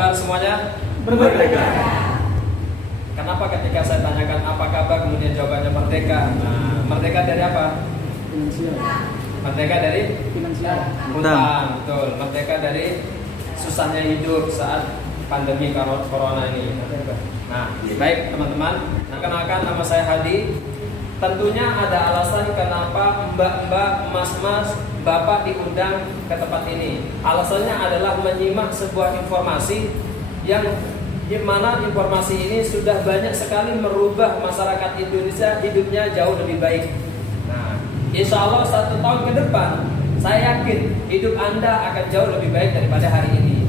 kabar semuanya? Merdeka. Kenapa ketika saya tanyakan apa kabar kemudian jawabannya merdeka? Nah, merdeka dari apa? Finansial. Merdeka dari Finansial. utang, betul. Merdeka dari susahnya hidup saat pandemi corona ini. Nah, baik teman-teman. Nah, kenalkan nama saya Hadi. Tentunya ada alasan kenapa mbak-mbak, mas-mas, bapak diundang ke tempat ini. Alasannya adalah menyimak sebuah informasi yang di mana informasi ini sudah banyak sekali merubah masyarakat Indonesia hidupnya jauh lebih baik. Nah, insya Allah 1 tahun ke depan, saya yakin hidup Anda akan jauh lebih baik daripada hari ini.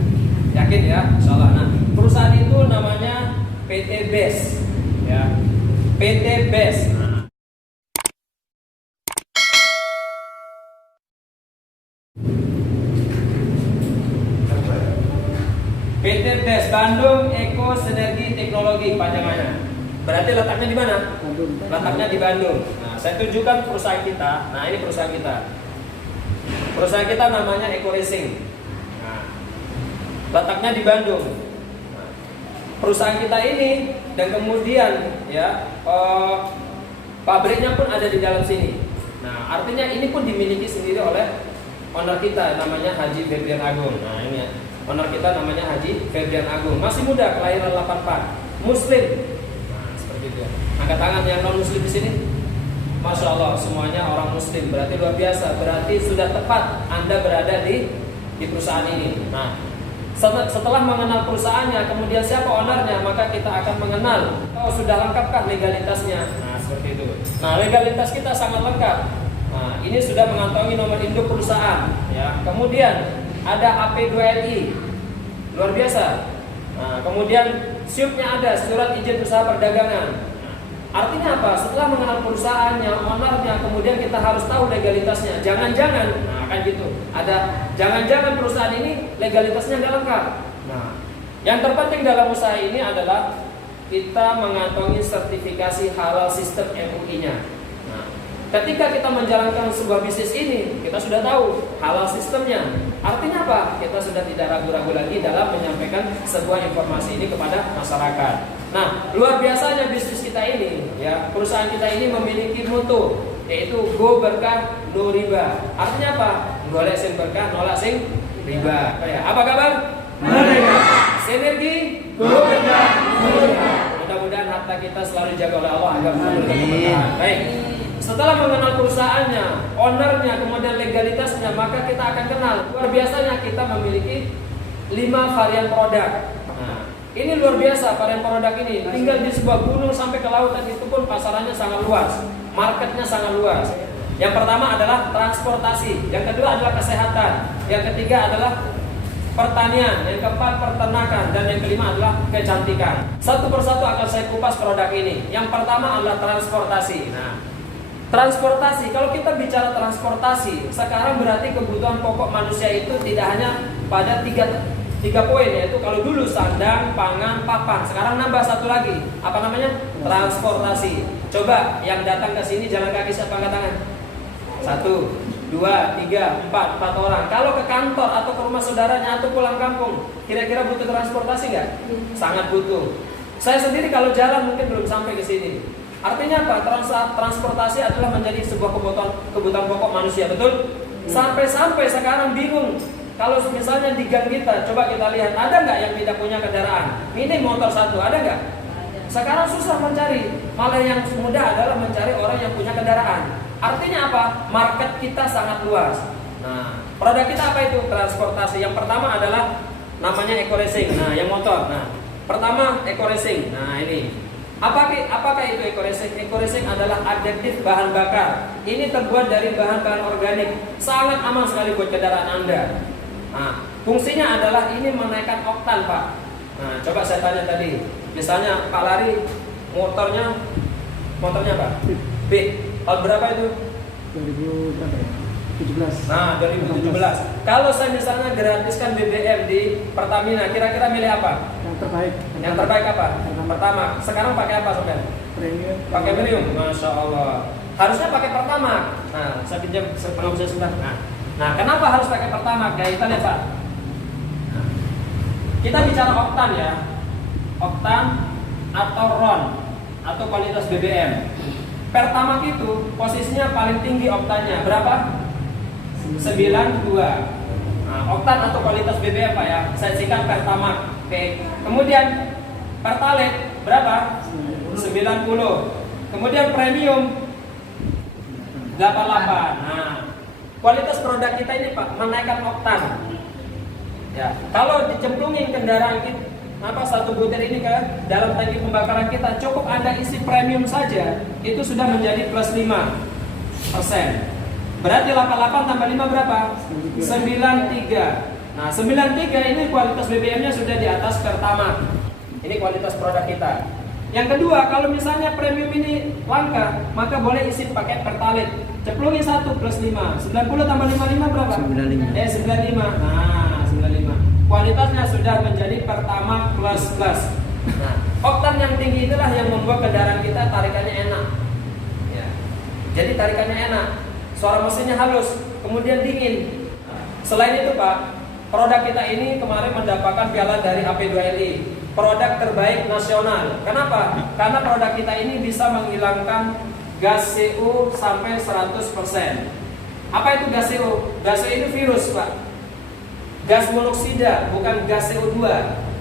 Yakin ya, insya Allah. Nah, perusahaan itu namanya PT BES, ya, PT BES. PT BES, Bandung Eko Sinergi Teknologi panjangannya. Berarti letaknya di mana? Bandung. Letaknya di Bandung. Nah, saya tunjukkan perusahaan kita. Nah, ini perusahaan kita. Perusahaan kita namanya Eko Racing. Nah, letaknya di Bandung. Nah, perusahaan kita ini dan kemudian ya pabriknya pun ada di dalam sini. Nah, artinya ini pun dimiliki sendiri oleh owner kita namanya Haji Febrian Agung. Nah, ini ya. Owner kita namanya Haji Febrian Agung. Masih muda, kelahiran 84, Muslim. Nah, seperti itu ya. Angkat tangan yang non Muslim di sini. Masya Allah, semuanya orang Muslim. Berarti luar biasa. Berarti sudah tepat Anda berada di perusahaan ini. Nah, setelah mengenal perusahaannya, kemudian siapa ownernya, maka kita akan mengenal. Oh, sudah lengkapkah legalitasnya? Nah, seperti itu. Nah, legalitas kita sangat lengkap. Nah, ini sudah mengantongi nomor induk perusahaan. Ya, kemudian ada AP2LI, luar biasa. Nah, kemudian SIUP-nya ada, surat izin usaha perdagangan. Artinya apa? Setelah mengenal perusahaannya, ownernya, kemudian kita harus tahu legalitasnya. Jangan-jangan, nah kan gitu. Ada jangan-jangan perusahaan ini legalitasnya nggak lengkap. Nah, yang terpenting dalam usaha ini adalah kita mengantongi sertifikasi halal sistem MUI-nya. Nah, ketika kita menjalankan sebuah bisnis ini, kita sudah tahu halal sistemnya. Artinya apa? Kita sudah tidak ragu-ragu lagi dalam menyampaikan sebuah informasi ini kepada masyarakat. Nah, luar biasanya bisnis kita ini, ya, perusahaan kita ini memiliki mutu, yaitu go berkah no riba. Artinya apa? Golek sing berkah, nolak sing riba. Apa kabar? Merdeka. Sinergi Go berkah no riba. Mudah-mudahan harta kita selalu dijaga oleh Allah agar berkah. Baik. Setelah mengenal perusahaannya, ownernya, kemudian legalitasnya, maka kita akan kenal. Luar biasanya kita memiliki 5 varian produk. Nah, ini luar biasa varian produk ini. Tinggal di sebuah gunung sampai ke lautan itu pun pasarannya sangat luas, marketnya sangat luas. Yang pertama adalah transportasi, yang kedua adalah kesehatan, yang ketiga adalah pertanian, yang keempat peternakan, dan yang kelima adalah kecantikan. Satu persatu akan saya kupas produk ini. Yang pertama adalah transportasi. Nah, transportasi, kalau kita bicara transportasi, sekarang berarti kebutuhan pokok manusia itu tidak hanya pada tiga poin, yaitu kalau dulu sandang, pangan, papan. Sekarang nambah satu lagi, apa namanya? Transportasi. Coba yang datang ke sini jalan kaki, siapa angkat tangan? 1, 2, 3, 4 orang. Kalau ke kantor atau ke rumah saudaranya atau pulang kampung, kira-kira butuh transportasi nggak? Sangat butuh. Saya sendiri kalau jalan mungkin belum sampai ke sini. Artinya apa? Transportasi adalah menjadi sebuah kebutuhan pokok manusia, betul? Sampai-sampai sekarang bingung. Kalau misalnya di gang kita, coba kita lihat, ada nggak yang tidak punya kendaraan? Ini motor satu, ada nggak? Sekarang susah mencari. Malah yang mudah adalah mencari orang yang punya kendaraan. Artinya apa? Market kita sangat luas. Nah, produk kita apa itu? Transportasi. Yang pertama adalah namanya Eko Racing. Nah, yang motor. Nah, pertama Eko Racing. Nah, ini. Apakah itu Eko Racing? Eko Racing adalah additif bahan bakar. Ini terbuat dari bahan-bahan organik. Sangat aman sekali buat kendaraan Anda. Nah, fungsinya adalah ini menaikkan oktan, Pak. Nah, coba saya tanya tadi. Misalnya Pak Lari, motornya Pak? B. Tahun berapa itu? 2017. Nah, 2017. Kalau saya misalnya gratiskan BBM di Pertamina, kira-kira milih apa? Yang terbaik. Yang terbaik apa? Pertama. Sekarang pakai apa, Sobat? Premium. Pakai premium. Masya Allah. Harusnya pakai pertama. Nah, saya pinjam pengabdi sebentar. Nah, kenapa harus pakai pertama? Kaitannya Pak. kita bicara oktan ya. Oktan atau RON atau kualitas BBM. Pertamax itu posisinya paling tinggi oktannya berapa? 92. Nah, oktan atau kualitas BBM Pak ya. Saya singkat Pertamax. Oke. Kemudian Pertalite berapa? 90. Kemudian premium 88. Nah, kualitas produk kita ini Pak menaikkan oktan. Ya, kalau dicemplungin kendaraan kita satu butir ini ke dalam tangki pembakaran kita, cukup Anda isi premium saja, itu sudah menjadi plus 5%. Berarti 88 tambah 5 berapa? 93. Nah, 93 ini kualitas BBM-nya sudah di atas Pertamax. Ini kualitas produk kita. Yang kedua, kalau misalnya premium ini langka, maka boleh isi pakai Pertalite. Cemplungin 1 plus 5. 90 tambah 55 berapa? 95. 95. Nah, 95. Kualitasnya sudah menjadi Pertamax plus. Nah, oktan yang tinggi itulah yang membuat kendaraan kita tarikannya enak. Ya. Jadi tarikannya enak. Suara mesinnya halus, kemudian dingin. Selain itu Pak, produk kita ini kemarin mendapatkan piala dari AP2LI, produk terbaik nasional. Kenapa? Karena produk kita ini bisa menghilangkan gas CO sampai 100%. Apa itu gas CO? Gas CO ini virus Pak. Gas monoksida, bukan gas CO2.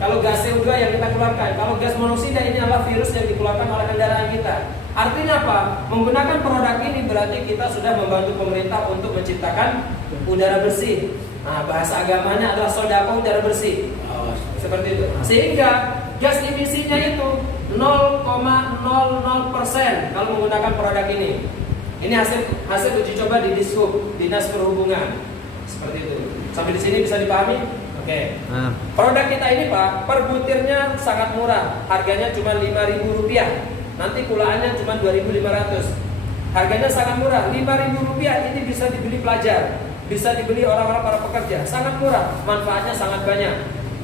Kalau gas CO2 yang kita keluarkan, kalau gas monoksida ini adalah virus yang dikeluarkan oleh kendaraan kita. Artinya apa? Menggunakan produk ini berarti kita sudah membantu pemerintah untuk menciptakan udara bersih. Nah, bahasa agamanya adalah sodako udara bersih. Seperti itu. Sehingga gas emisinya itu 0,00% kalau menggunakan produk ini. Ini hasil uji coba di Dishub, Dinas Perhubungan. Seperti itu. Sampai di sini bisa dipahami? Oke. Produk kita ini Pak, per butirnya sangat murah. Harganya cuma Rp5.000. Nanti kulaannya cuma 2.500. Harganya sangat murah. Rp5.000 ini bisa dibeli pelajar, bisa dibeli orang-orang para pekerja. Sangat murah, manfaatnya sangat banyak.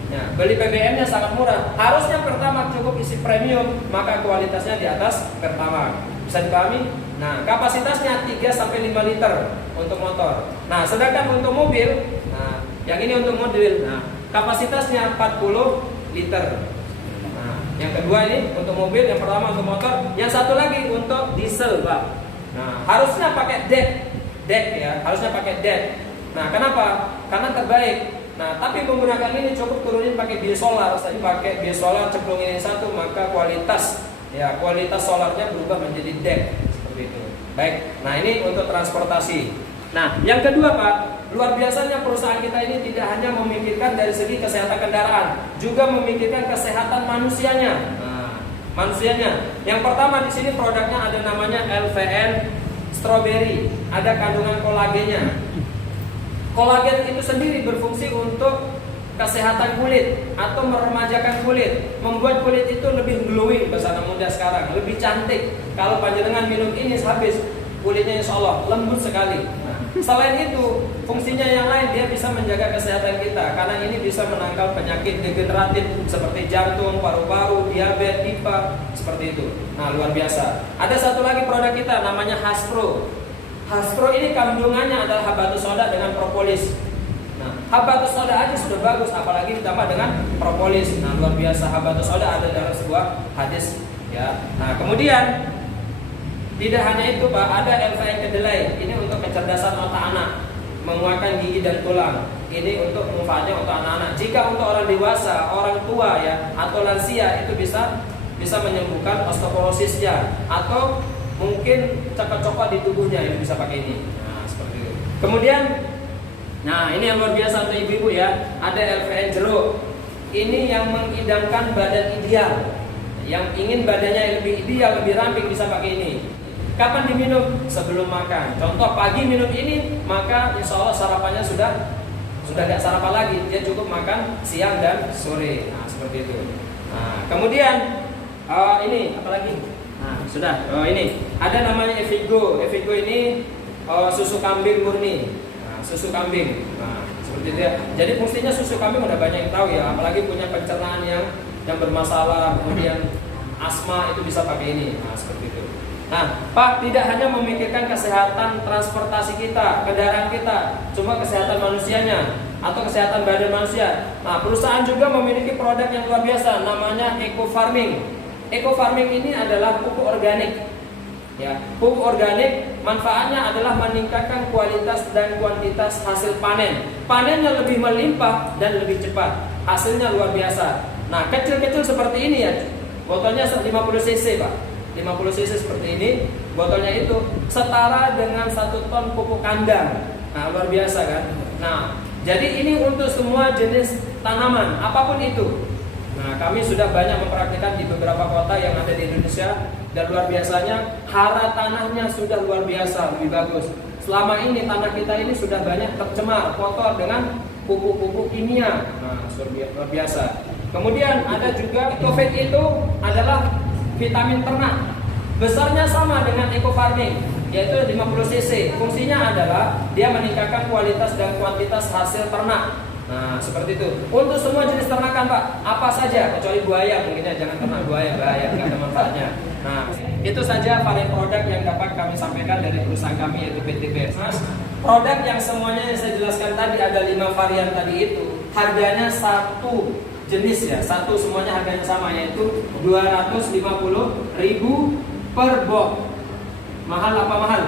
Ya, beli BBM-nya sangat murah. Harusnya Pertamax cukup isi premium, maka kualitasnya di atas Pertamax. Bisa dipahami? Nah, kapasitasnya 3 sampai 5 liter untuk motor. Nah, sedangkan untuk mobil, nah, yang ini untuk mobil, nah, kapasitasnya 40 liter. Nah, yang kedua ini untuk mobil, yang pertama untuk motor, yang satu lagi untuk diesel, Pak. Nah, harusnya pakai deck ya, harusnya pakai deck. Nah, kenapa? Karena terbaik. Nah, tapi menggunakan ini cukup turunin pakai biosolar. Tadi pakai biosolar, cemplungin ini satu, maka kualitas solarnya berubah menjadi deck seperti itu. Baik. Nah, ini untuk transportasi. Nah, yang kedua Pak, luar biasanya perusahaan kita ini tidak hanya memikirkan dari segi kesehatan kendaraan, juga memikirkan kesehatan manusianya. Nah, manusianya. Yang pertama di sini produknya ada namanya LVN Strawberry, ada kandungan kolagennya. Kolagen itu sendiri berfungsi untuk kesehatan kulit atau meremajakan kulit, membuat kulit itu lebih glowing, bahasa anak muda sekarang, lebih cantik. Kalau panjenengan minum ini habis, kulitnya insya Allah lembut sekali. Nah, selain itu, fungsinya yang lain dia bisa menjaga kesehatan kita, karena ini bisa menangkal penyakit degeneratif seperti jantung, paru-paru, diabetes, IPA, seperti itu. Nah, luar biasa. Ada satu lagi produk kita namanya Haspro. Haspro ini kandungannya adalah habatus soda dengan propolis. Nah, habatus soda aja sudah bagus, apalagi ditambah dengan propolis. Nah, luar biasa. Habatus soda ada dalam sebuah hadis ya. Nah, kemudian tidak hanya itu Pak, ada LVN kedelai. Ini untuk kecerdasan otak anak, menguatkan gigi dan tulang. Ini untuk manfaatnya untuk anak-anak. Jika untuk orang dewasa, orang tua ya, atau lansia itu bisa menyembuhkan osteoporosisnya, atau mungkin coklat-coklat di tubuhnya, ini bisa pakai ini. Nah, seperti itu. Kemudian, nah ini yang luar biasa untuk ibu-ibu ya, ada LVN jeruk. Ini yang mengidamkan badan ideal. Yang ingin badannya lebih ideal, lebih ramping bisa pakai ini. Kapan diminum? Sebelum makan. Contoh pagi minum ini, maka insya Allah sarapannya sudah gak sarapan lagi. Dia cukup makan siang dan sore. Nah, seperti itu. Nah, kemudian ini apa lagi? Nah, sudah. Ini ada namanya Evigo. Evigo ini susu kambing murni. Nah, susu kambing. Nah, seperti itu ya. Jadi fungsinya susu kambing udah banyak yang tahu ya. Apalagi punya pencernaan yang bermasalah, kemudian asma itu bisa pakai ini. Nah, seperti itu. Nah, Pak tidak hanya memikirkan kesehatan transportasi kita, kendaraan kita, cuma kesehatan manusianya atau kesehatan badan manusia. Nah, perusahaan juga memiliki produk yang luar biasa, namanya eco farming. Eco farming ini adalah pupuk organik. Ya, pupuk organik manfaatnya adalah meningkatkan kualitas dan kuantitas hasil panen. Panennya lebih melimpah dan lebih cepat. Hasilnya luar biasa. Nah, kecil-kecil seperti ini ya. Botolnya 50 cc, Pak. 50 cc seperti ini, botolnya itu setara dengan 1 ton pupuk kandang. Nah, luar biasa kan? Nah, jadi ini untuk semua jenis tanaman, apapun itu. Nah, kami sudah banyak mempraktikkan di beberapa kota yang ada di Indonesia, dan luar biasanya hara tanahnya sudah luar biasa, lebih bagus. Selama ini tanah kita ini sudah banyak tercemar, kotor dengan pupuk-pupuk kimia. Nah, luar biasa. Kemudian ada juga Ecofit, itu adalah vitamin ternak. Besarnya sama dengan eco farming, yaitu 50 cc. Fungsinya adalah dia meningkatkan kualitas dan kuantitas hasil ternak. Nah, seperti itu. Untuk semua jenis ternakan, Pak, apa saja kecuali buaya, mungkin ya, jangan ternak buaya, bahaya, nggak ada manfaatnya. Nah, itu saja varian produk yang dapat kami sampaikan dari perusahaan kami, yaitu PT Mas. Produk yang semuanya yang saya jelaskan tadi, ada 5 varian tadi itu, harganya satu jenis ya, satu semuanya harganya sama, yaitu 250.000 per box. Mahal apa mahal?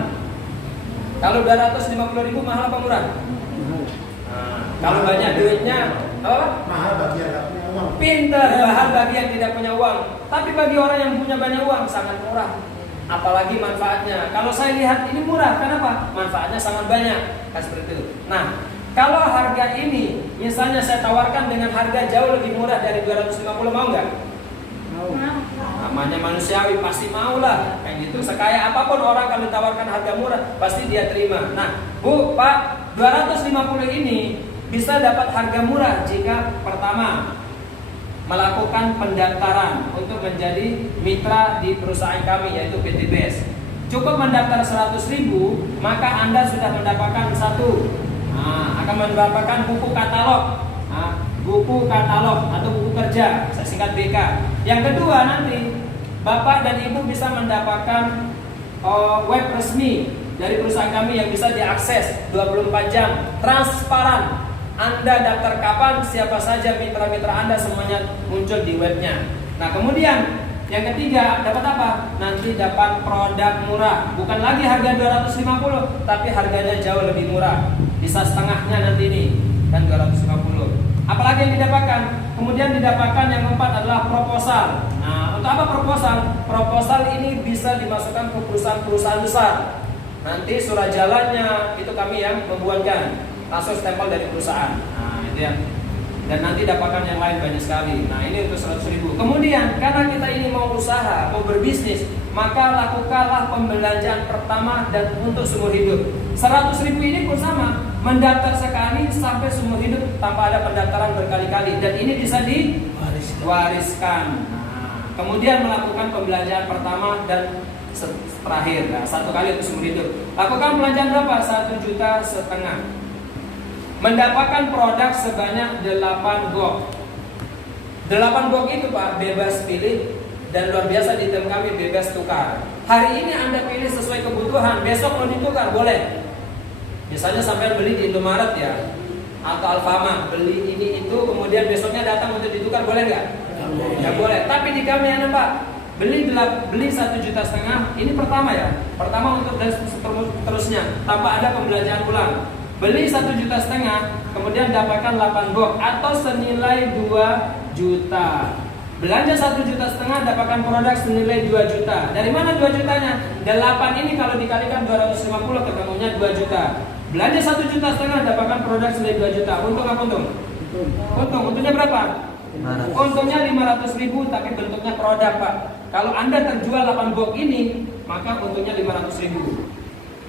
Kalau 250.000 mahal apa murah? Nah, kalau banyak duitnya apa? Mahal bagi yang tidak punya uang. Pintar, mahal bagi yang tidak punya uang. Tapi bagi orang yang punya banyak uang sangat murah. Apalagi manfaatnya. Kalau saya lihat ini murah, kenapa? Manfaatnya sangat banyak. Kan seperti itu. Nah, kalau harga ini, misalnya saya tawarkan dengan harga jauh lebih murah dari 250, mau nggak? Mau. Namanya manusiawi, pasti mau lah. Kayak gitu, sekaya apapun orang kalau ditawarkan harga murah, pasti dia terima. Nah, Bu, Pak, 250 ini bisa dapat harga murah jika pertama melakukan pendaftaran untuk menjadi mitra di perusahaan kami, yaitu PT BES. Cukup mendaftar 100.000, maka Anda sudah mendapatkan akan mendapatkan buku katalog, buku katalog atau buku kerja, saya singkat BK. Yang kedua, nanti Bapak dan Ibu bisa mendapatkan web resmi dari perusahaan kami yang bisa diakses 24 jam, transparan. Anda daftar kapan, siapa saja mitra-mitra Anda semuanya muncul di webnya. Nah, kemudian yang ketiga, dapat apa? Nanti dapat produk murah. Bukan lagi harga 250, tapi harganya jauh lebih murah. Bisa setengahnya nanti ini, kan 250. Apalagi yang didapatkan? Kemudian didapatkan yang keempat adalah proposal. Nah, untuk apa proposal? Proposal ini bisa dimasukkan ke perusahaan-perusahaan besar. Nanti surat jalannya itu kami yang membuatkan, langsung stempel dari perusahaan. Nah, itu ya. Dan nanti dapatkan yang lain banyak sekali. Nah, ini untuk 100.000. Kemudian karena kita ini mau usaha, mau berbisnis, maka lakukanlah pembelanjaan pertama dan untuk seumur hidup. 100.000 ini pun sama, mendaftar sekali sampai seumur hidup tanpa ada pendaftaran berkali-kali. Dan ini bisa diwariskan. Nah, kemudian melakukan pembelanjaan pertama dan terakhir. Nah, 1 kali untuk seumur hidup. Lakukan belanjaan berapa? 1,5 juta. Mendapatkan produk sebanyak 8 box. 8 box itu, Pak, bebas pilih, dan luar biasa di tim kami bebas tukar. Hari ini Anda pilih sesuai kebutuhan, besok mau ditukar boleh. Misalnya sampai beli di Indomaret ya, atau Alfamart, beli ini itu, kemudian besoknya datang untuk ditukar, boleh nggak? Ya boleh. Tapi di kami Anda, Pak, beli 1,5 juta, ini pertama ya, pertama untuk dan seterusnya tanpa ada pembelanjaan ulang. Beli 1,5 juta, kemudian dapatkan 8 box atau senilai 2 juta. Belanja 1,5 juta, dapatkan produk senilai 2 juta. Dari mana 2 jutanya? 8 ini kalau dikalikan 250 ketemunya 2 juta. Belanja 1,5 juta, dapatkan produk senilai 2 juta. Untung apa untung? Untungnya berapa? Untungnya 500.000, tapi bentuknya produk, Pak. Kalau Anda terjual 8 box ini, maka untungnya 500.000.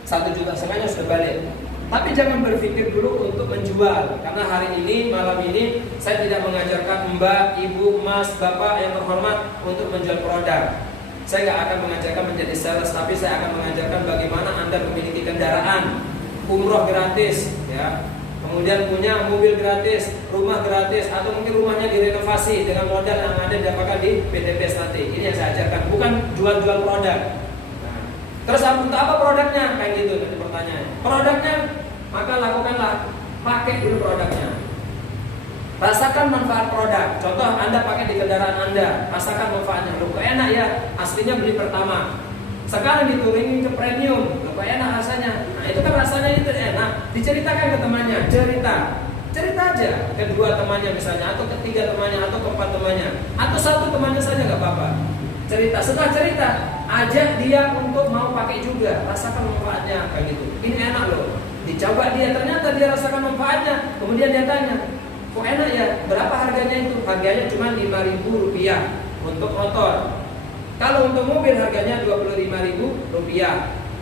1,5 juta sudah balik. Tapi jangan berpikir dulu untuk menjual, karena hari ini, malam ini, saya tidak mengajarkan Mbak, Ibu, Mas, Bapak yang terhormat untuk menjual produk. Saya nggak akan mengajarkan menjadi sales, tapi saya akan mengajarkan bagaimana Anda memiliki kendaraan, umroh gratis, ya. Kemudian punya mobil gratis, rumah gratis, atau mungkin rumahnya direnovasi dengan modal yang ada didapatkan di PTBS nanti. Ini yang saya ajarkan, bukan jual-jual produk. Nah, Terus untuk apa produknya? Kayak gitu nanti pertanyaan. Produknya, maka lakukanlah, pakai dulu produknya. Rasakan manfaat produk. Contoh, Anda pakai di kendaraan Anda, rasakan manfaatnya. Loh, kok enak ya? Aslinya beli pertama. Sekarang diturunin ke premium. Loh, kok enak rasanya? Nah, itu kan rasanya itu enak. Diceritakan ke temannya, cerita aja. Kedua temannya misalnya, atau ketiga temannya, atau keempat temannya, atau satu temannya saja nggak apa-apa. Cerita. Setelah cerita, ajak dia untuk mau pakai juga. Rasakan manfaatnya kayak gitu. Ini enak loh. Dicoba dia, ternyata dia rasakan manfaatnya. Kemudian dia tanya, kok enak ya? Berapa harganya itu? Harganya cuma Rp5.000 untuk motor. Kalau untuk mobil harganya Rp25.000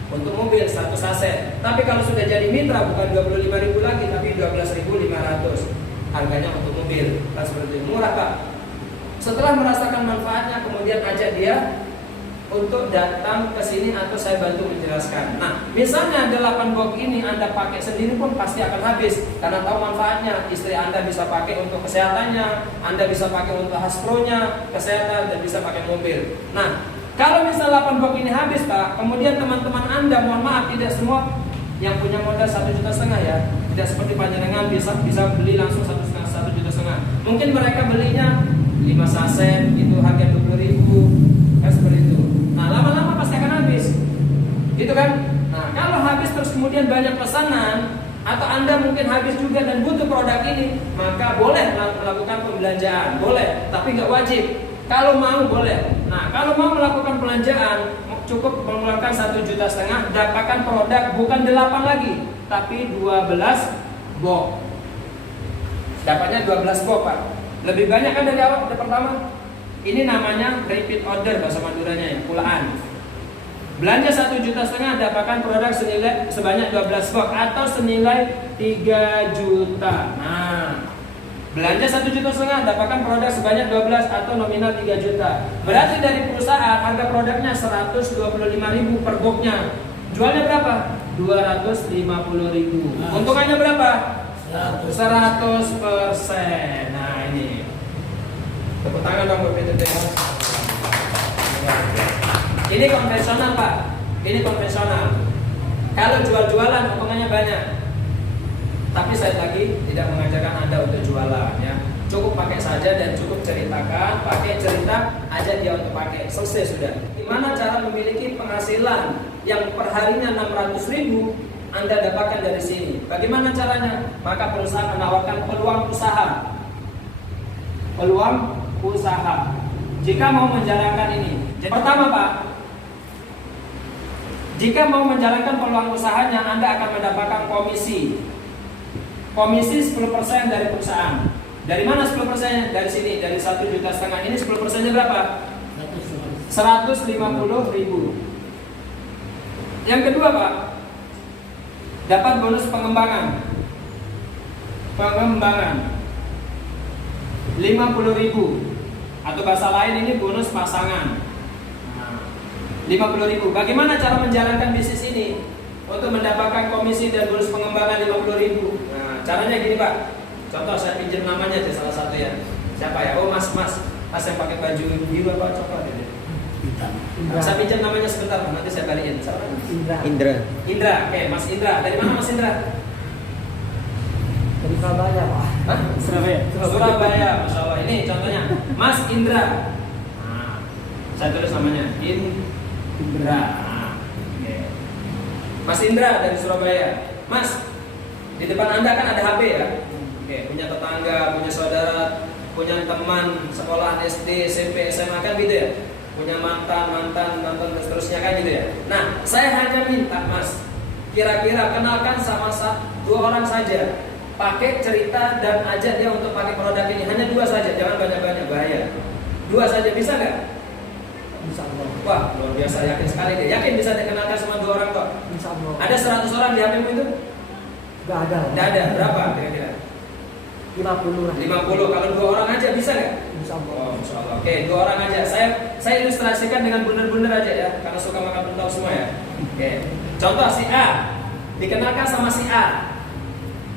untuk mobil 1 saset. Tapi kalau sudah jadi mitra bukan Rp25.000 lagi, tapi Rp12.500 harganya untuk mobil. Kan seperti itu, murah Pak. Setelah merasakan manfaatnya, kemudian ajak dia untuk datang ke sini atau saya bantu menjelaskan. Nah, misalnya 8 box ini Anda pakai sendiri pun pasti akan habis karena tahu manfaatnya. Istri Anda bisa pakai untuk kesehatannya, Anda bisa pakai untuk haspronya, kesehatan, dan bisa pakai mobil. Nah, kalau misal 8 box ini habis Pak, kemudian teman-teman Anda, mohon maaf, tidak semua yang punya modal 1,5 juta ya, tidak seperti panjenengan bisa beli langsung 1,5 juta. Mungkin mereka belinya 5 saset, itu harga 20.000, kan seperti itu. Nah, lama-lama pasti akan habis, gitu kan? Nah, kalau habis terus kemudian banyak pesanan, atau Anda mungkin habis juga dan butuh produk ini, maka boleh melakukan pembelanjaan, boleh, tapi nggak wajib. Kalau mau boleh. Nah, kalau mau melakukan belanjaan, cukup mengeluarkan 1,5 juta, dapatkan produk bukan 8 lagi, tapi 12 box. Dapatnya 12 box Pak. Lebih banyak kan dari awal, dari pertama. Ini namanya repeat order bahasa Maduranya ya, pulaan. Belanja 1,5 juta, dapatkan produk senilai sebanyak 12 box atau senilai 3 juta. Nah, belanja 1,5 juta, dapatkan produk sebanyak 12 atau nominal 3 juta. Berarti dari perusahaan harga produknya 125.000 per boxnya. Jualnya berapa? 250.000. Untungannya berapa? 100%. Nah, ini. Tepuk tangan dong buat PTT. Ini konvensional Pak. Ini konvensional. Kalau jual-jualan untungannya banyak. Tapi saya lagi tidak mengajarkan Anda untuk jualan ya. Cukup pakai saja dan cukup ceritakan, pakai cerita aja dia untuk pakai. Selesai sudah. Gimana cara memiliki penghasilan yang per harinya 600.000 Anda dapatkan dari sini? Bagaimana caranya? Maka perusahaan menawarkan peluang usaha. Peluang usaha. Jika mau menjalankan ini, pertama Pak, jika mau menjalankan peluang usahanya, Anda akan mendapatkan komisi. Komisi 10% dari perusahaan. Dari mana 10%? Dari sini, dari 1,5 juta. Ini 10%-nya berapa? 150.000. Yang kedua Pak, dapat bonus pengembangan. Pengembangan 50.000. Atau bahasa lain ini bonus pasangan. 50.000. Bagaimana cara menjalankan bisnis ini untuk mendapatkan komisi dan bonus pengembangan 50.000? Nah, caranya gini Pak. Contoh saya pinjam namanya aja salah satu ya. Siapa ya? Oh Mas yang pakai baju biru apa coklat ini? Indra. Saya pinjam namanya sebentar, nanti saya balikin. Siapa? Indra. Oke, Mas Indra. Dari mana Mas Indra? Dari Surabaya Pak. Hah? Surabaya, Masya Allah. Ini contohnya Mas Indra. Nah, saya tulis namanya Indra. Nah, okay. Mas Indra dari Surabaya. Mas, di depan Anda kan ada HP ya? Oke, punya tetangga, punya saudara, punya teman sekolah SD, SMP, SMA kan gitu ya? Punya mantan dan seterusnya kan gitu ya? Nah, saya hanya minta Mas, kira-kira kenalkan sama 2 orang saja. Pakai cerita dan ajak dia untuk pakai produk ini. Hanya 2 saja, jangan banyak-banyak, bahaya. 2 saja, bisa nggak? Bisa Allah. Wah, luar biasa, yakin sekali deh. Yakin bisa dikenalkan sama 2 orang kok? Bisa Allah. Ada 100 orang di HP-mu itu? Nggak ada. Nggak ada, berapa kira-kira? 50 lah. 50, kalau 2 orang aja bisa nggak? Bisa Allah. Oh, insya Allah. Oke, 2 orang aja. Saya ilustrasikan dengan bener-bener aja ya, karena suka makan pentol semua ya. Oke, contoh si A dikenalkan sama si A.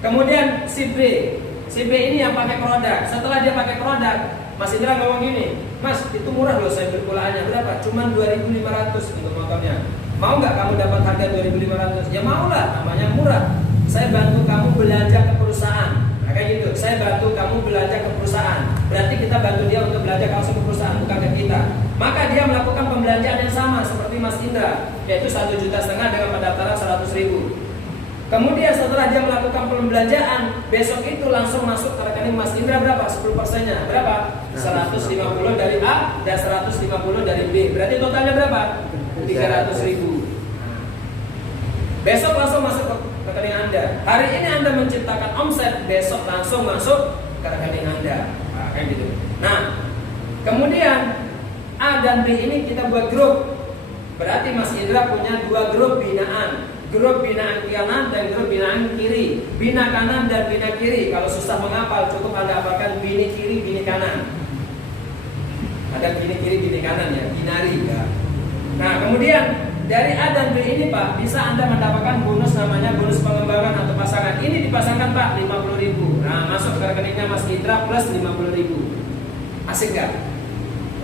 Kemudian si B ini yang pakai produk. Setelah dia pakai produk, Mas Indra ngomong gini, Mas itu murah loh, saya beli pulaannya berapa? Cuman 2.500 untuk motornya. Mau nggak kamu dapat harga 2.500? Ya maulah, namanya murah. Saya bantu kamu belanja ke perusahaan. Nah, kayak gitu. Saya bantu kamu belanja ke perusahaan. Berarti kita bantu dia untuk belanja langsung ke perusahaan, bukan ke kita. Maka dia melakukan pembelanjaan yang sama seperti Mas Indra, yaitu 1,5 juta dengan pendaftaran 100.000. Kemudian setelah dia melakukan pembelanjaan, besok itu langsung masuk ke rekening Mas Indra berapa? 10%-nya berapa? 150 dari A dan 150 dari B. Berarti totalnya berapa? 300.000. Besok langsung masuk ke rekening Anda. Hari ini Anda menciptakan omset, besok langsung masuk ke rekening Anda. Nah, kayak gitu. Nah, kemudian A dan B ini kita buat grup. Berarti Mas Indra punya 2 grup binaan. Grup binaan kanan dan grup binaan kiri. Bina kanan dan bina kiri. Kalau susah menghafal, cukup Anda hafalkan bini kiri, bini kanan. Ada bini kiri, bini kanan ya, binari ya. Nah, kemudian dari A dan B ini Pak, bisa Anda mendapatkan bonus namanya bonus pengembangan atau pasangan. Ini dipasangkan Pak 50.000. Nah, masuk ke rekeningnya Mas Indra plus 50.000. Asik gak?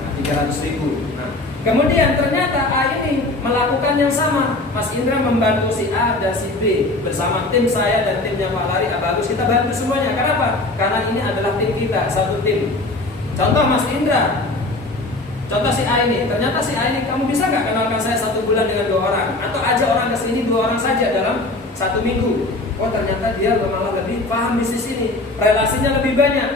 Nah, 300.000. Nah, kemudian ternyata A ini melakukan yang sama. Mas Indra membantu si A dan si B bersama tim saya dan timnya Pak Lari, Bagus. Kita bantu semuanya. Kenapa? Karena ini adalah tim kita, satu tim. Contoh Mas Indra. Contoh si A ini, ternyata si A ini, kamu bisa nggak kenalkan saya 1 bulan dengan 2 orang? Atau ajak orang ke sini 2 orang saja dalam 1 minggu. Oh ternyata dia malah lebih paham bisnis ini, relasinya lebih banyak.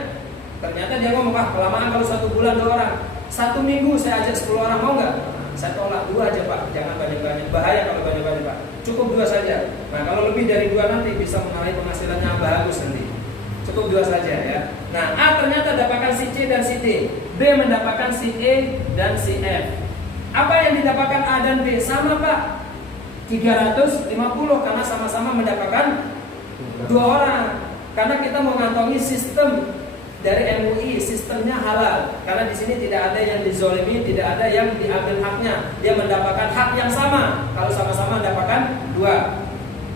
Ternyata dia ngomong, kelamaan kalau 1 bulan 2 orang. 1 minggu saya ajak 10 orang, mau nggak? Saya tolak, 2 aja Pak, jangan banyak-banyak. Bahaya kalau banyak-banyak Pak, cukup 2 saja. Nah kalau lebih dari 2 nanti bisa mengalami penghasilannya bagus nanti. Cukup 2 saja ya. Nah A ternyata dapatkan si C dan si D, B mendapatkan si E dan si F. Apa yang didapatkan A dan B? Sama Pak, 350 karena sama-sama mendapatkan 2 orang. Karena kita mengantongi sistem dari MUI, sistemnya halal. Karena di sini tidak ada yang dizolimi, tidak ada yang diambil haknya. Dia mendapatkan hak yang sama. Kalau sama-sama mendapatkan 2.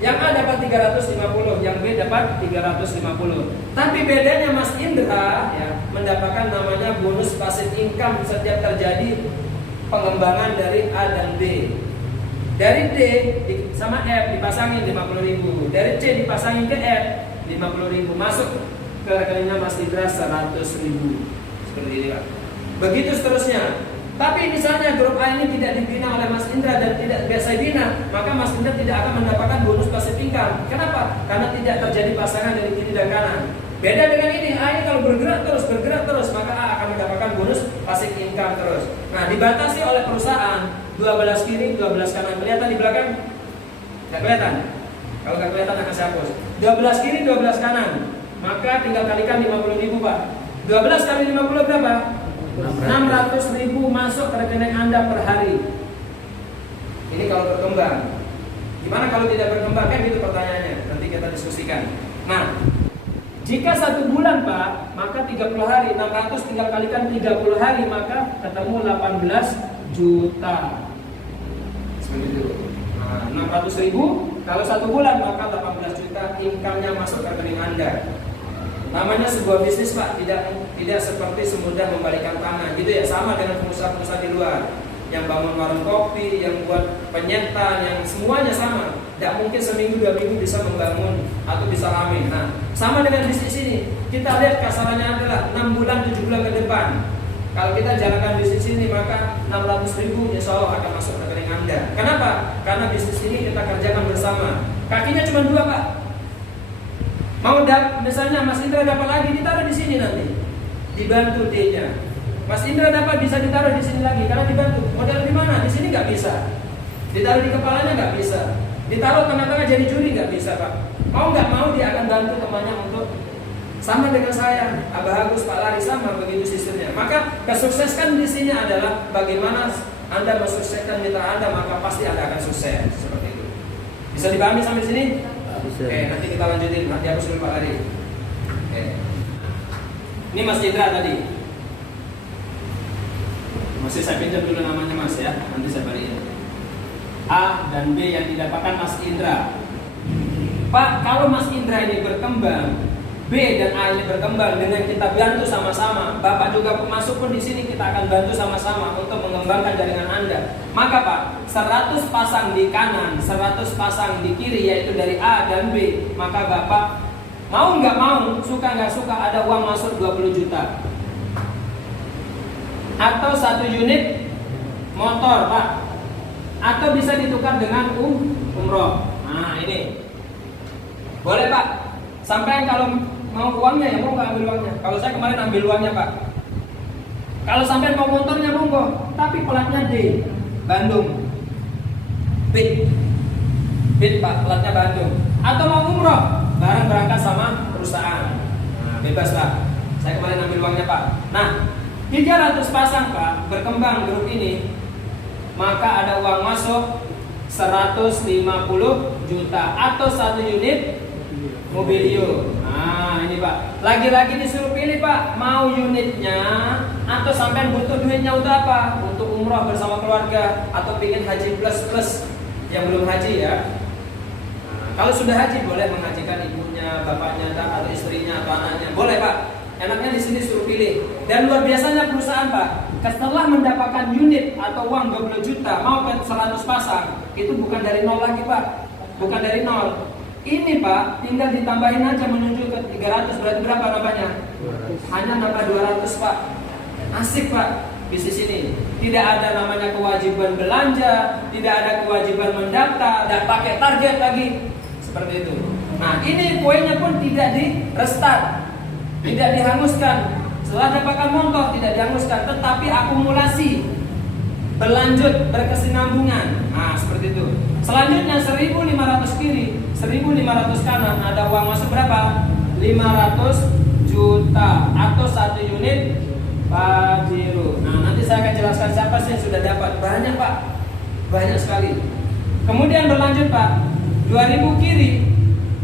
Yang A dapat 350, yang B dapat 350. Tapi bedanya Mas Indra ya, mendapatkan namanya bonus passive income setiap terjadi pengembangan dari A dan B. Dari D sama F dipasangin 50.000, dari C dipasangin ke F 50.000, masuk ke rekeningnya Mas Indra 100.000. Seperti ini Pak. Begitu seterusnya. Tapi misalnya grup A ini tidak dibina oleh Mas Indra dan tidak biasa bina, maka Mas Indra tidak akan mendapatkan bonus passive income. Kenapa? Karena tidak terjadi pasangan dari kiri dan kanan. Beda dengan ini, A ini kalau bergerak terus, maka A akan mendapatkan bonus passive income terus. Nah, dibatasi oleh perusahaan 12 kiri, 12 kanan. Kelihatan di belakang? Tidak kelihatan. Kalau nggak kelihatan akan saya hapus. 12 kiri, 12 kanan. Maka tinggal kalikan 50.000 Pak. 12 kali 50 berapa? 600.000 masuk ke rekening Anda per hari. Ini kalau berkembang. Gimana kalau tidak berkembang? Kan gitu pertanyaannya. Nanti kita diskusikan. Nah, jika 1 bulan Pak, maka 30 hari. 600 tinggal kalikan 30 hari, maka ketemu 18 juta. Seperti itu. Nah, 600.000 kalau 1 bulan maka 18 juta income-nya masuk ke rekening Anda. Namanya sebuah bisnis Pak, tidak seperti semudah membalikan tangan gitu ya. Sama dengan pengusaha-pengusaha di luar yang bangun warung kopi, yang buat penyetan, yang semuanya sama. Tidak mungkin seminggu 2 minggu bisa membangun atau bisa rame. Nah, sama dengan bisnis ini. Kita lihat kasarannya adalah 6 bulan 7 bulan ke depan. Kalau kita jalankan bisnis ini maka 600.000 insya Allah akan masuk ke rekening Anda. Kenapa? Karena bisnis ini kita kerjakan bersama. Kakinya cuma 2 Pak. Mau misalnya Mas Indra dapat lagi, ditaruh di sini nanti, dibantu D-nya. Mas Indra dapat bisa ditaruh di sini lagi karena dibantu. Modal di mana? Di sini nggak bisa. Ditaruh di kepalanya nggak bisa. Ditaruh tengah-tengah jadi juri nggak bisa Pak. Mau nggak mau dia akan bantu temannya untuk sama dengan saya, Bagus, Pak Lari sama begitu sistemnya. Maka kesuksesan di sini adalah bagaimana Anda mensukseskan mitra Anda, maka pasti Anda akan sukses seperti itu. Bisa dipahami sampai sini? Oke, nanti kita lanjutin. Nanti aku suruh Pak Lari. Oke. Ini Mas Indra tadi. Masih saya pinjam dulu namanya Mas ya. Nanti saya balikin. A dan B yang didapatkan Mas Indra. Pak, kalau Mas Indra ini berkembang, B dan A ini berkembang dengan kita bantu sama-sama, Bapak juga masuk pun di sini kita akan bantu sama-sama untuk mengembangkan jaringan Anda. Maka Pak, 100 pasang di kanan, 100 pasang di kiri, yaitu dari A dan B. Maka Bapak mau nggak mau, suka nggak suka, ada uang masuk 20 juta. Atau 1 unit motor Pak. Atau bisa ditukar dengan umroh. Nah ini boleh Pak. Sampai kalau mau uangnya ya mau nggak ambil uangnya. Kalau saya kemarin ambil uangnya Pak. Kalau sampai mau motornya monggo, tapi platnya D, Bandung. Bit Pak, platnya Bandung. Atau mau umroh, bareng berangkat sama perusahaan. Nah, bebas Pak. Saya kemarin ambil uangnya Pak. Nah, 300 pasang Pak, berkembang grup ini, maka ada uang masuk 150 juta atau 1 unit mobilio. Nah ini Pak, lagi-lagi disuruh pilih Pak, mau unitnya atau sampai butuh duitnya untuk apa? Untuk umroh bersama keluarga atau pingin haji plus yang belum haji ya. Nah, kalau sudah haji boleh menghajikan ibunya, bapaknya, atau istrinya atau anaknya, boleh Pak. Enaknya di sini suruh pilih. Dan luar biasanya perusahaan Pak, setelah mendapatkan unit atau uang 20 juta mau ke 100 pasang, itu bukan dari nol lagi Pak, bukan dari nol. Ini Pak, tinggal ditambahin aja menuju ke 300, berarti berapa nambahnya? Hanya nambah 200 Pak. Asik Pak, bisnis ini. Tidak ada namanya kewajiban belanja, tidak ada kewajiban mendaftar, dan pakai target lagi. Seperti itu. Nah ini poinnya pun tidak di restart, tidak dihanguskan. Setelah dapatkan motor tidak dihanguskan, tetapi akumulasi, berlanjut, berkesinambungan. Nah seperti itu. Selanjutnya 1.500 kiri, 1.500 kanan, ada uang masuk berapa? 500 juta atau 1 unit Pajero. Nah nanti saya akan jelaskan siapa sih yang sudah dapat. Banyak Pak, banyak sekali. Kemudian berlanjut Pak, 2.000 kiri,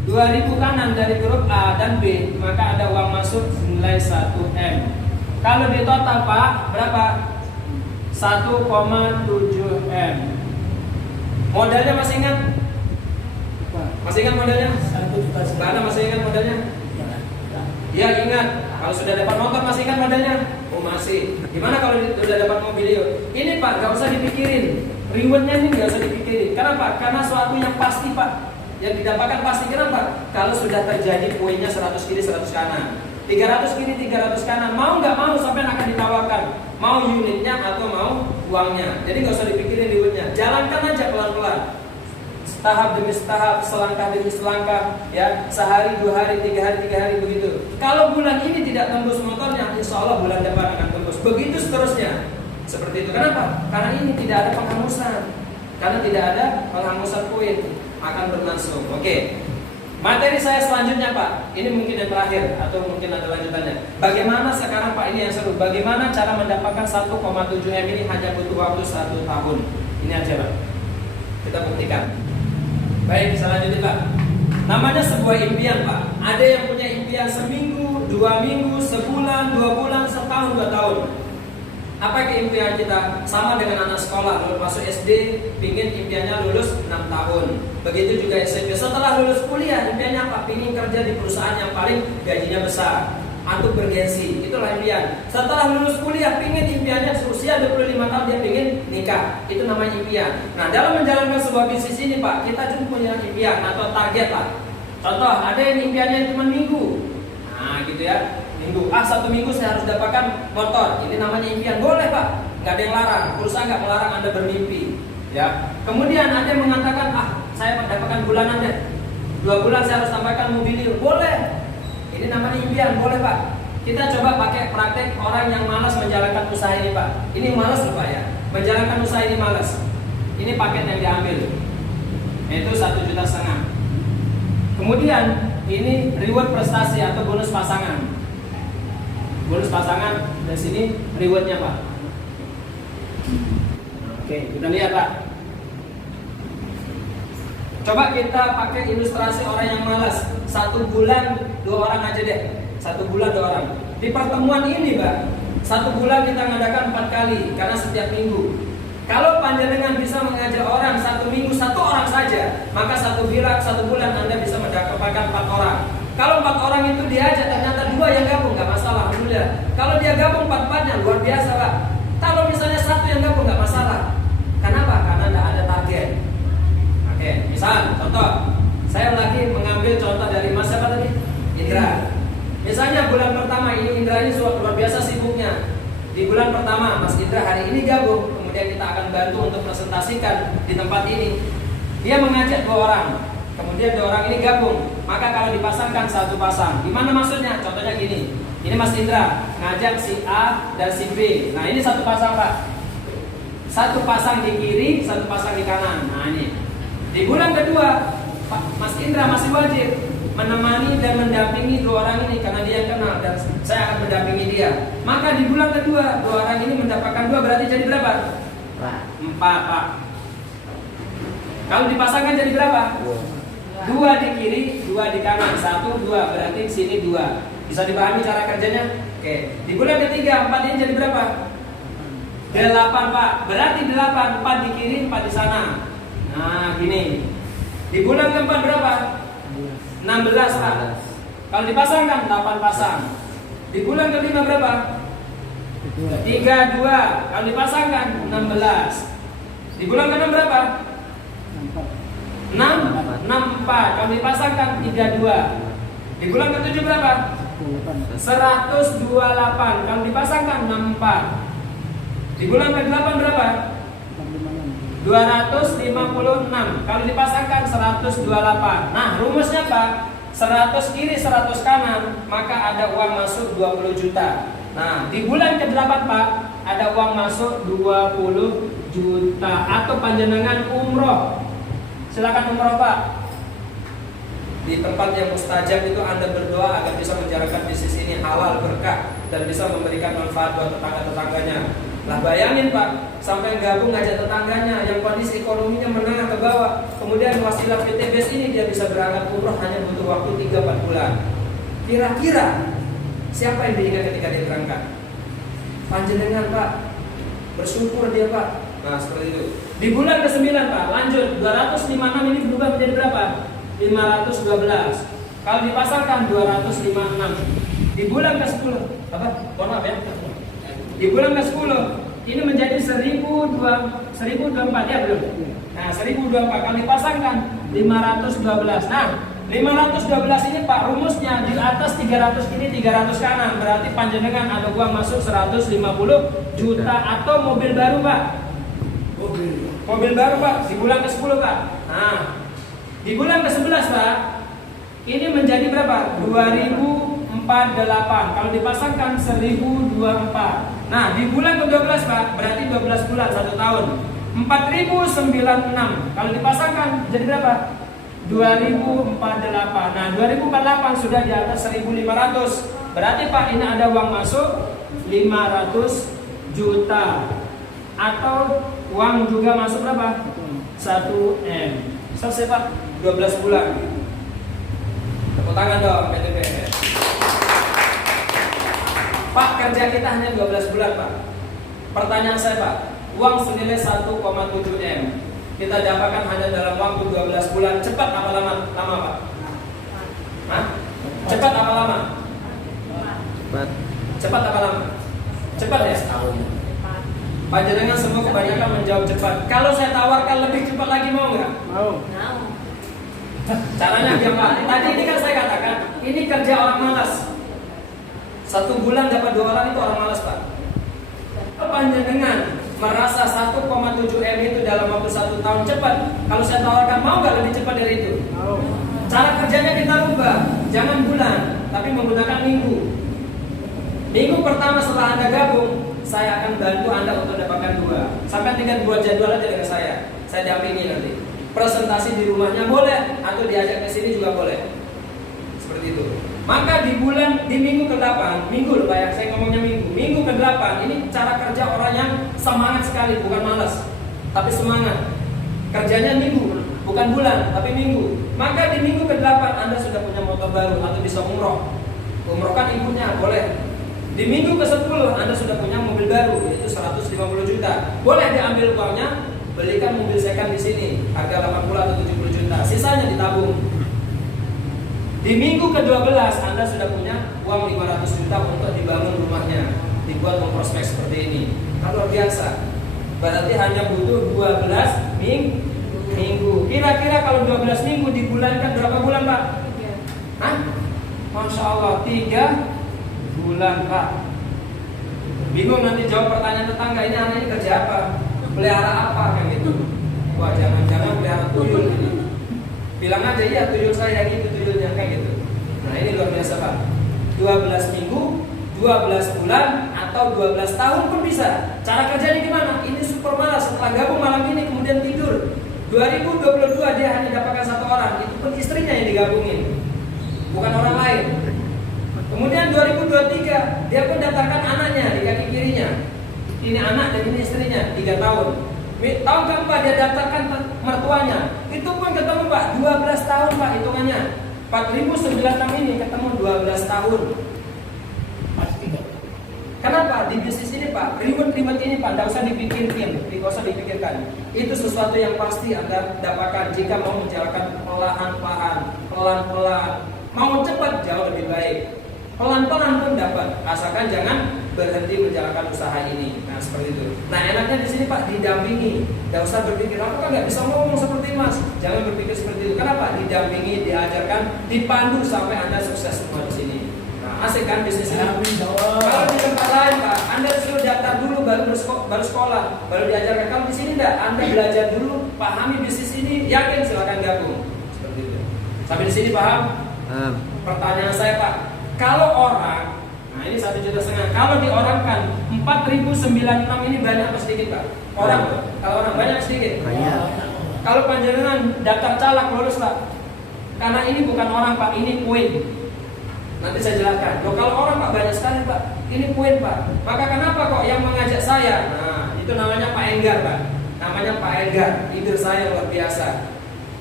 2.000 kanan dari grup A dan B, maka ada uang masuk nilai 1M. Kalau di total Pak, berapa? 1,7M. Modalnya masih ingat? Masih ingat modalnya? 1 juta. Mana masih ingat modalnya? Ya ingat. Kalau sudah dapat motor masih ingat modalnya? Oh masih. Gimana kalau sudah dapat mobilio? Ini Pak, gak usah dipikirin. Rewardnya ini gak usah dipikirin. Kenapa? Karena suatu yang pasti Pak. Yang didapatkan pasti. Kenapa? Kalau sudah terjadi poinnya 100 kiri 100 kanan, 300 kiri 300 kanan, mau nggak mau sampai akan ditawarkan, mau unitnya atau mau uangnya. Jadi nggak usah dipikirin rewardnya, jalankan aja pelan-pelan, tahap demi tahap, selangkah demi selangkah, ya, sehari, 2 hari, 3 hari, 3 hari begitu. Kalau bulan ini tidak tembus motornya, insya Allah bulan depan akan tembus. Begitu seterusnya. Seperti itu. Kenapa? Karena ini tidak ada penghamusan. Karena tidak ada penghamusan poin, akan berlangsung. Oke. Materi saya selanjutnya Pak, ini mungkin yang terakhir atau mungkin ada lanjutannya. Bagaimana sekarang Pak, ini yang seru. Bagaimana cara mendapatkan 1,7M ini hanya butuh waktu 1 tahun. Ini aja Pak, kita buktikan. Baik, selanjutnya Pak. Namanya sebuah impian Pak. Ada yang punya impian seminggu, 2 minggu, sebulan, 2 bulan, setahun, 2 tahun. Apa keimpian kita? Sama dengan anak sekolah, lalu masuk SD, pingin impiannya lulus 6 tahun. Begitu juga SMP. Setelah lulus kuliah, impiannya apa? Pingin kerja di perusahaan yang paling gajinya besar, atau bergensi. Itulah impian. Setelah lulus kuliah, pingin impiannya usia 25 tahun dia pingin nikah. Itu namanya impian. Nah, dalam menjalankan sebuah bisnis ini Pak, kita juga punya impian atau target Pak. Contoh, ada yang impiannya cuma minggu. Nah, gitu ya. Minggu, 1 minggu saya harus dapatkan motor. Ini namanya impian, boleh Pak, nggak ada yang larang. Perusahaan nggak melarang Anda bermimpi, ya. Kemudian ada yang mengatakan, saya dapatkan bulanan deh, 2 bulan saya harus tambahkan mobil, boleh. Ini namanya impian, boleh Pak. Kita coba pakai praktek orang yang malas menjalankan usaha ini Pak. Ini malas loh Pak ya, menjalankan usaha ini malas. Ini paket yang diambil, yaitu 1,5 juta. Kemudian ini reward prestasi atau bonus pasangan. Bonus pasangan dari sini rewardnya Pak. Oke, kita lihat Pak. Coba kita pakai ilustrasi orang yang malas. 1 bulan 2 orang aja deh. 1 bulan 2 orang. Di pertemuan ini Pak, 1 bulan kita ngadakan 4 kali karena setiap minggu. Kalau panjenengan bisa mengajak orang 1 minggu 1 orang saja, maka 1 bulan Anda bisa mendapatkan 4 orang. Kalau 4 orang itu diajak ternyata 2 yang gabung nggak masalah, alhamdulillah. Kalau dia gabung 4-4-nya luar biasa Pak. Kalau misalnya 1 yang gabung nggak masalah. Kenapa? Karena tidak ada target. Oke, misal contoh, saya lagi mengambil contoh dari Mas siapa tadi? Indra. Misalnya bulan pertama ini Indra ini luar biasa sibuknya. Di bulan pertama Mas Indra hari ini gabung, kemudian kita akan bantu untuk presentasikan di tempat ini. Dia mengajak 2 orang. Kemudian 2 orang ini gabung, maka kalau dipasangkan 1 pasang, gimana maksudnya? Contohnya gini, ini Mas Indra ngajak si A dan si B. Nah ini 1 pasang Pak, 1 pasang di kiri, 1 pasang di kanan. Nah ini di bulan kedua Mas Indra masih wajib menemani dan mendampingi 2 orang ini karena dia yang kenal dan saya akan mendampingi dia. Maka di bulan kedua 2 orang ini mendapatkan 2, berarti jadi berapa? 4 Pak. Kalau dipasangkan jadi berapa? 2 di kiri, 2 di kanan, 1, 2, berarti sini 2. Bisa dipahami cara kerjanya? Oke. Di bulan ketiga 4 ini jadi berapa? 8 Pak. Berarti 8, 4 di kiri, 4 di sana. Nah, gini. Di bulan keempat berapa? 16 Pak. Kalau dipasangkan 8 pasang. Di bulan kelima berapa? 32. Kalau dipasangkan 16. Di bulan ke-6 berapa? 64. Kalau dipasangkan 32. Di bulan ke-7 berapa? 128. Kalau dipasangkan 64. Di bulan ke-8 berapa? 256. Kalau dipasangkan 128. Nah, rumusnya Pak, 100 kiri 100 kanan, maka ada uang masuk 20 juta. Nah, di bulan ke-8 Pak, ada uang masuk 20 juta atau panjenengan umroh. Silakan umroh Pak. Di tempat yang mustajab itu Anda berdoa agar bisa menjalankan bisnis ini halal berkah dan bisa memberikan manfaat buat tetangga-tetangganya. Lah bayangin Pak, sampai gabung ngajak tetangganya yang kondisi ekonominya menengah ke bawah, kemudian wasilah PTBS ini dia bisa berangkat umroh hanya butuh waktu 3-4 bulan. Kira-kira siapa yang diingat ketika dia berangkat? Panjenengan Pak. Bersyukur dia Pak. Nah seperti itu. Di bulan ke-9 Pak, lanjut 256 ini berubah menjadi berapa? 512. Kalau dipasangkan 256. Di bulan ke-10 apa? Maaf ya. Di bulan ke-10 ini menjadi 1024 ya belum? Nah 1024 kalau dipasangkan 512. Nah 512 ini Pak rumusnya di atas 300 kiri 300 kanan, berarti panjenengan ada uang masuk 150 juta atau mobil baru Pak. Mobil baru Pak di bulan ke-10 Pak. Nah di bulan ke-11 Pak ini menjadi berapa? 2048. Kalau dipasangkan 1024. Nah di bulan ke-12 Pak berarti 12 bulan 1 tahun 4096. Kalau dipasangkan jadi berapa? 2048. Nah 2048 sudah di atas 1500. Berarti Pak ini ada uang masuk 500 juta atau uang juga masuk berapa? 1M. Selesai Pak 12 bulan. Tepuk tangan dong PTBS. Pak kerja kita hanya 12 bulan Pak. Pertanyaan saya Pak, uang senilai 1,7M kita dapatkan hanya dalam waktu 12 bulan. Cepat apa lama? Lama Pak? Hah? Cepat apa lama? Cepat. Cepat apa lama? Cepat ya? Panjenengan semua kebanyakan menjawab cepat. Kalau saya tawarkan lebih cepat lagi mau nggak? Mau. Caranya gimana? Tadi ini kan saya katakan ini kerja orang malas. 1 bulan dapat 2 orang itu orang malas Pak. Panjenengan merasa 1,7M itu dalam waktu 1 tahun cepat. Kalau saya tawarkan mau nggak lebih cepat dari itu? Mau. Cara kerjanya kita rubah, jangan bulan, tapi menggunakan minggu. Minggu pertama setelah Anda gabung, saya akan bantu Anda untuk dapatkan 2. Sampai 3 buat jadwal aja dengan saya dampingi nanti. Presentasi di rumahnya boleh atau diajak ke sini juga boleh. Seperti itu. Maka di minggu ke-8, minggu loh Pak ya, saya ngomongnya minggu ke-8 ini cara kerja orang yang semangat sekali, bukan malas, tapi semangat. Kerjanya minggu, bukan bulan, tapi minggu. Maka di minggu ke-8 Anda sudah punya motor baru atau bisa umroh. Umrohkan ibunya, boleh. Di minggu ke-10 Anda sudah punya mobil baru, yaitu 150 juta. Boleh diambil uangnya, belikan mobil second di sini, harga 80 atau 70 juta. Sisanya ditabung. Di minggu ke-12 Anda sudah punya uang 500 juta untuk dibangun rumahnya, dibuat memprospek seperti ini. Kan luar biasa. Berarti hanya butuh 12 minggu. Kira-kira kalau 12 minggu dibulankan berapa bulan, Pak? Hah? Masya Allah, 3 bulan, Pak. Bingung nanti jawab pertanyaan tetangga, ini anak ini kerja apa? Pelihara apa? Kayak gitu. Wah, jangan-jangan pelihara tuyul ini. Bilang aja, iya tuyul saya yang itu tuyulnya, kayak gitu. Nah ini luar biasa, Pak. 12 minggu, 12 bulan, atau 12 tahun pun bisa. Cara kerjanya gimana? Ini super malas. Setelah gabung malam ini kemudian tidur. 2022 dia hanya dapatkan 1 orang. Itu pun istrinya yang digabungin, bukan orang lain. Kemudian 2023 dia pun daftarkan anaknya di kaki kirinya. Ini anak dan ini istrinya, 3 tahun. Tahun keempat dia daftarkan mertuanya. Itu pun ketemu, Pak, 12 tahun, Pak, hitungannya. 4096 ini ketemu 12 tahun. Kenapa? Di bisnis ini, Pak, reward ini, Pak, tidak usah dipikirkan. Itu sesuatu yang pasti Anda dapatkan jika mau menjalankan pelan-pelan. Mau cepat jauh lebih baik. Pelan-pelan pun dapat, asalkan jangan berhenti menjalankan usaha ini. Nah, seperti itu. Nah, enaknya di sini, Pak, didampingi. Tidak usah berpikir, aku kan nggak bisa ngomong seperti Mas. Jangan berpikir seperti itu. Kenapa? Didampingi, diajarkan, dipandu sampai Anda sukses semua di sini. Nah, asik kan bisnis ini? Kalau di tempat lain, Pak, Anda disuruh daftar dulu baru sekolah, baru diajarkan. Kalau di sini enggak, Anda belajar dulu, pahami bisnis ini, yakin silakan gabung. Seperti itu. Sampai di sini paham? Pertanyaan saya, Pak, kalau orang, nah ini 1,5 juta, kalau diorangkan 4096 ini banyak apa sedikit, Pak? Kalau orang banyak sedikit? Banyak. Kalau panjenengan daftar caleg lulus, Pak, karena ini bukan orang, Pak, ini poin. Nanti saya jelaskan. Loh, kalau orang, Pak, banyak sekali, Pak, ini poin, Pak. Maka kenapa kok yang mengajak saya? Nah, itu namanya Pak Enggar, Pak. Namanya Pak Enggar, ide saya luar biasa.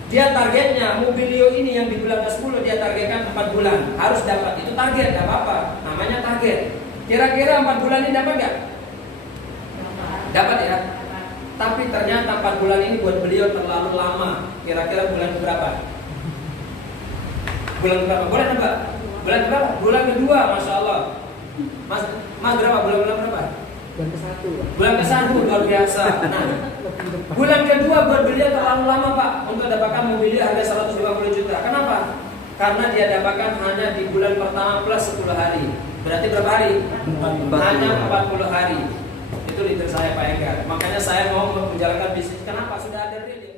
Dia targetnya Mobilio ini yang di bulan ke-10 dia targetkan 4 bulan harus dapat. Itu target, tidak apa-apa. Namanya target. Kira-kira 4 bulan ini dapat nggak? Dapat ya. Tapi ternyata 4 bulan ini buat beliau terlalu lama. Kira-kira bulan berapa? Bulan berapa? Boleh nebak? Bulan berapa? Bulan kedua, Masya Allah. Mas berapa? Bulan berapa? Bulan ke-1. Bulan ke-1, luar biasa. Nah, bulan kedua buat beliau terlalu lama, Pak, untuk dapatkan mobilnya harga 150 juta. Kenapa? Karena dia dapatkan hanya di bulan pertama plus 10 hari. Berarti berapa hari? Hanya 40 hari. Itu leader saya, Pak Enggar. Makanya saya mau menjalankan bisnis. Kenapa? Sudah ada real.